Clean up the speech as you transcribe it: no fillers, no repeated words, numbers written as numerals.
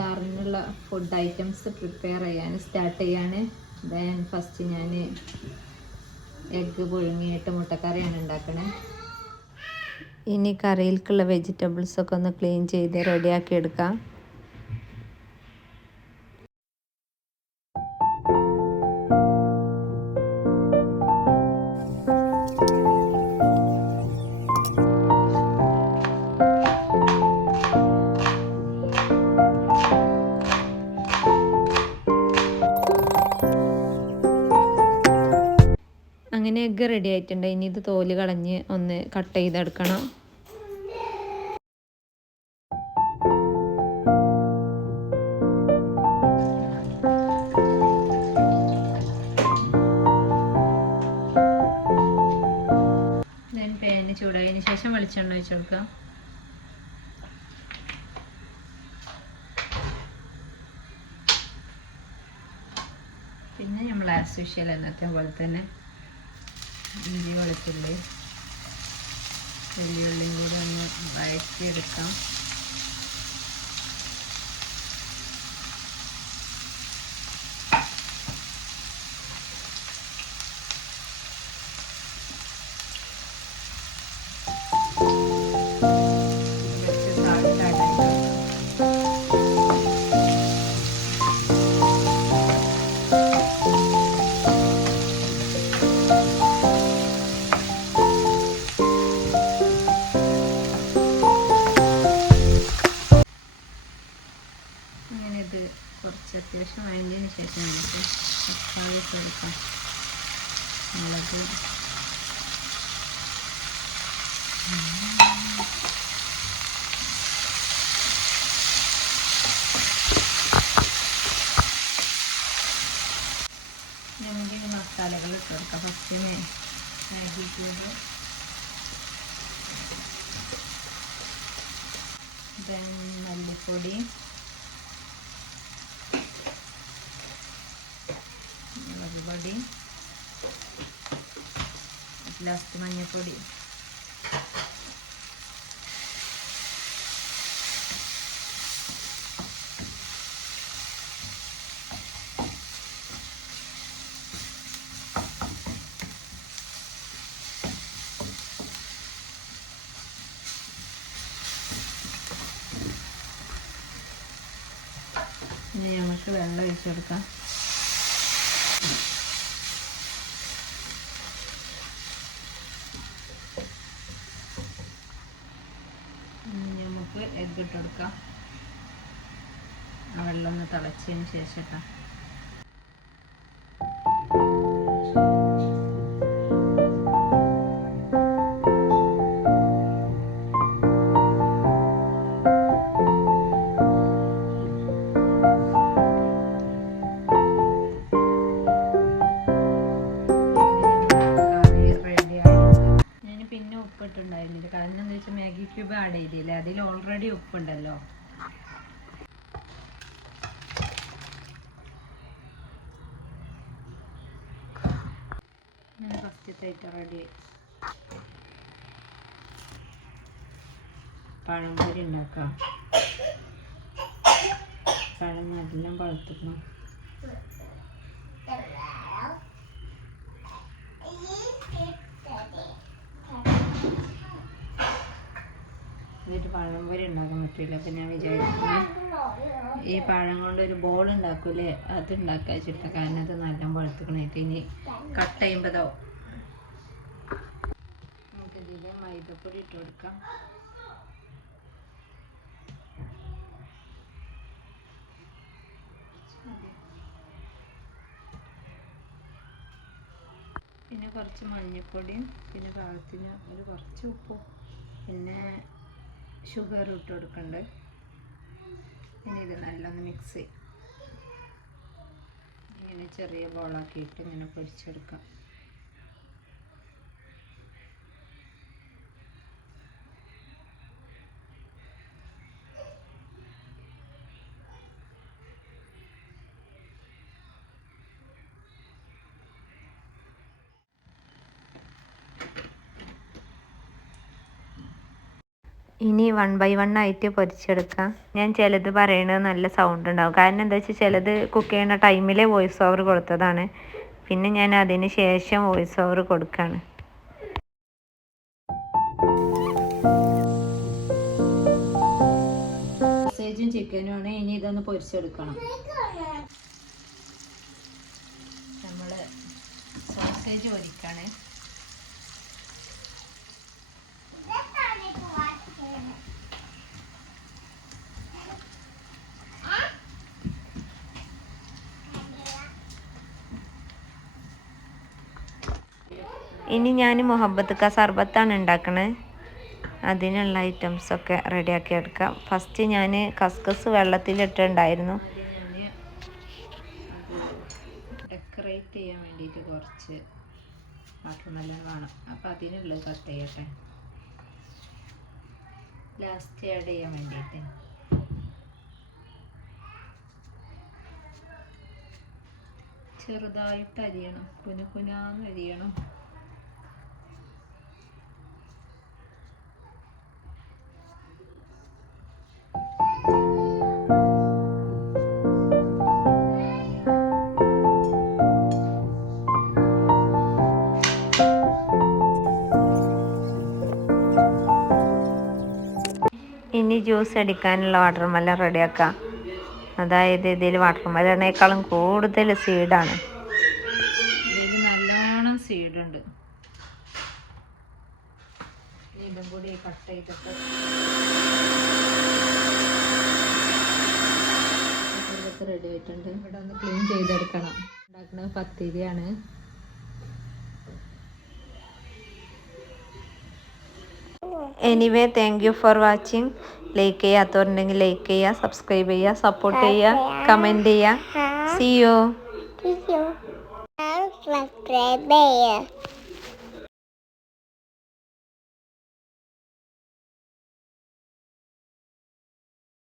ഇഫ്താറിനുള്ള food items prepare ചെയ്യാൻ start ചെയ്യാണ്. Then first ഞാൻ എഗ്ഗ് പുഴുങ്ങിയിട്ട് മുട്ടക്കറിയാണ് ഉണ്ടാക്കണേ. ഇനി കറിയിലേക്കുള്ള വെജിറ്റബിൾസൊക്കെ ഒന്ന് ക്ലീൻ ചെയ്ത് റെഡിയാക്കി എടുക്കാം. അങ്ങനെ എഗ്ഗ് റെഡി ആയിട്ടുണ്ട്. ഇനി ഇത് തോല് കളഞ്ഞ് ഒന്ന് കട്ട് ചെയ്തെടുക്കണം. ദെൻ പാന് ചൂടായതിന് ശേഷം വെളിച്ചെണ്ണ ഒഴിച്ച് കൊടുക്കാം. പിന്നെ നമ്മൾ ആസ് യൂഷ്വൽ എന്നത്തെ പോലെ തന്നെ ഇഞ്ചി വെളുത്തുള്ളി വെള്ളിയുള്ളിയും കൂടെ ഒന്ന് വഴറ്റിയെടുക്കാം. കുറച്ച് അത്യാവശ്യം വഴഞ്ഞതിന് ശേഷം നമുക്ക് തക്കാളി ഇട്ട് കൊടുക്കാം. മുളക് നമുക്ക് മസാലകൾ ഇട്ട് കൊടുക്കാം. ഫസ്റ്റ് മാഗി ക്യൂബ്, ദെൻ മല്ലിപ്പൊടി, മുളകുപൊടി, ലാസ്റ്റ് മഞ്ഞൾപ്പൊടി. ഇനി നമുക്ക് വെള്ളം ഒഴിച്ച് കൊടുക്കാം. നമുക്ക് എഗ്ഗ് ഇട്ട് കൊടുക്കാം. ആ വെള്ളം ഒന്ന് തിളച്ചതിന് ശേഷം ഇട്ടാം. ഉപ്പിട്ടുണ്ടായിരുന്നില്ല, കാരണം എന്താ വെച്ചാൽ മാഗി ക്യൂബ് ആഡ് ചെയ്തില്ലേ, അതിൽ ഓൾറെഡി ഉപ്പുണ്ടല്ലോ. ഞാൻ ഫസ്റ്റത്തെ ഐറ്റം റെഡി. പഴംപൊരി ഉണ്ടാക്കാം. പഴം നല്ല പഴുത്തിക്കണം. എന്നിട്ട് പഴംപൊരി ഉണ്ടാക്കാൻ പറ്റില്ല. അപ്പം ഞാൻ വിചാരിക്കുന്നു ഈ പഴം കൊണ്ട് ഒരു ബോൾ ഉണ്ടാക്കൂലേ, അത് ഉണ്ടാക്കാൻ വെച്ചിട്ട്, കാരണം അത് നല്ല പഴുത്തിക്കണായിട്ട് ഇനി കട്ട് ചെയ്യുമ്പോഴോ. നമുക്കിതിൽ മൈദപ്പൊടി ഇട്ട് കൊടുക്കാം. പിന്നെ കുറച്ച് മഞ്ഞൾപ്പൊടിയും പിന്നെ പാകത്തിന് ഒരു കുറച്ച് ഉപ്പും പിന്നെ ഷുഗർ ഇട്ട് കൊടുക്കുന്നുണ്ട്. പിന്നെ ഇത് നല്ലൊന്ന് മിക്സ് ചെയ്യും. ഇങ്ങനെ ചെറിയ ബോളാക്കിയിട്ട് ഇങ്ങനെ പൊരിച്ചെടുക്കാം. ഇനി 1 by 1 ആയിട്ട് പൊരിച്ചെടുക്കാം. ഞാൻ ചിലത് പറയണത് നല്ല സൗണ്ട് ഉണ്ടാവും. കാരണം എന്താ വെച്ചാൽ ചിലത് കുക്ക് ചെയ്യുന്ന ടൈമിലെ വോയിസ് ഓവർ കൊടുത്തതാണ്. പിന്നെ ഞാൻ അതിന് ശേഷം വോയിസ് ഓവർ കൊടുക്കുകയാണ്. സോസേജും ചിക്കനുമാണ്. ഇനി ഇതൊന്ന് പൊരിച്ചെടുക്കണം. നമ്മൾ സോസേജ് പൊരിക്കാണ്. ഇനി ഞാൻ മുഹബത്ത് ക സർബത്താണ് ഉണ്ടാക്കണത്. അതിനുള്ള ഐറ്റംസൊക്കെ റെഡിയാക്കി എടുക്കാം. ഫസ്റ്റ് ഞാൻ കസ്കസ് വെള്ളത്തിലിട്ടുണ്ടായിരുന്നു. ഡെക്കറേറ്റ് ചെയ്യാൻ വേണ്ടിയിട്ട് കുറച്ച് വാട്ടർമെലൺ വേണം. അപ്പോൾ അതിനുള്ളത് കട്ട് ചെയ്യട്ടെ, ലാസ്റ്റ് ആഡ് ചെയ്യാൻ വേണ്ടിയിട്ട്. ചെറുതായിട്ട് അരിയണം, കുനുകുനാന്ന് അരിയണം. ഇനി ജ്യൂസ് അടിക്കാനുള്ള വാട്ടർമെലൺ റെഡിയാക്കാം. അതായത് ഇതിൽ വാട്ടർമെലണേക്കാളും കൂടുതൽ സീഡാണ്. ഇതിൽ നല്ലോണം സീഡുണ്ട്. ഇതും കൂടി കട്ട് ചെയ്തിട്ട് ഇതൊക്കെ റെഡി ആയിട്ടുണ്ട്. ഇവിടെ ഒന്ന് ക്ലീൻ ചെയ്തെടുക്കണം. ഉണ്ടാക്കുന്നത് പത്തിരിയാണ്. Anyway thank you for watching. Like ചെയ്യാത്തവരുണ്ടെങ്കിൽ ലൈക്ക് ചെയ്യുക, സബ്സ്ക്രൈബ് ചെയ്യുക, സപ്പോർട്ട് ചെയ്യുക, കമൻറ്റ് ചെയ്യുക. See U.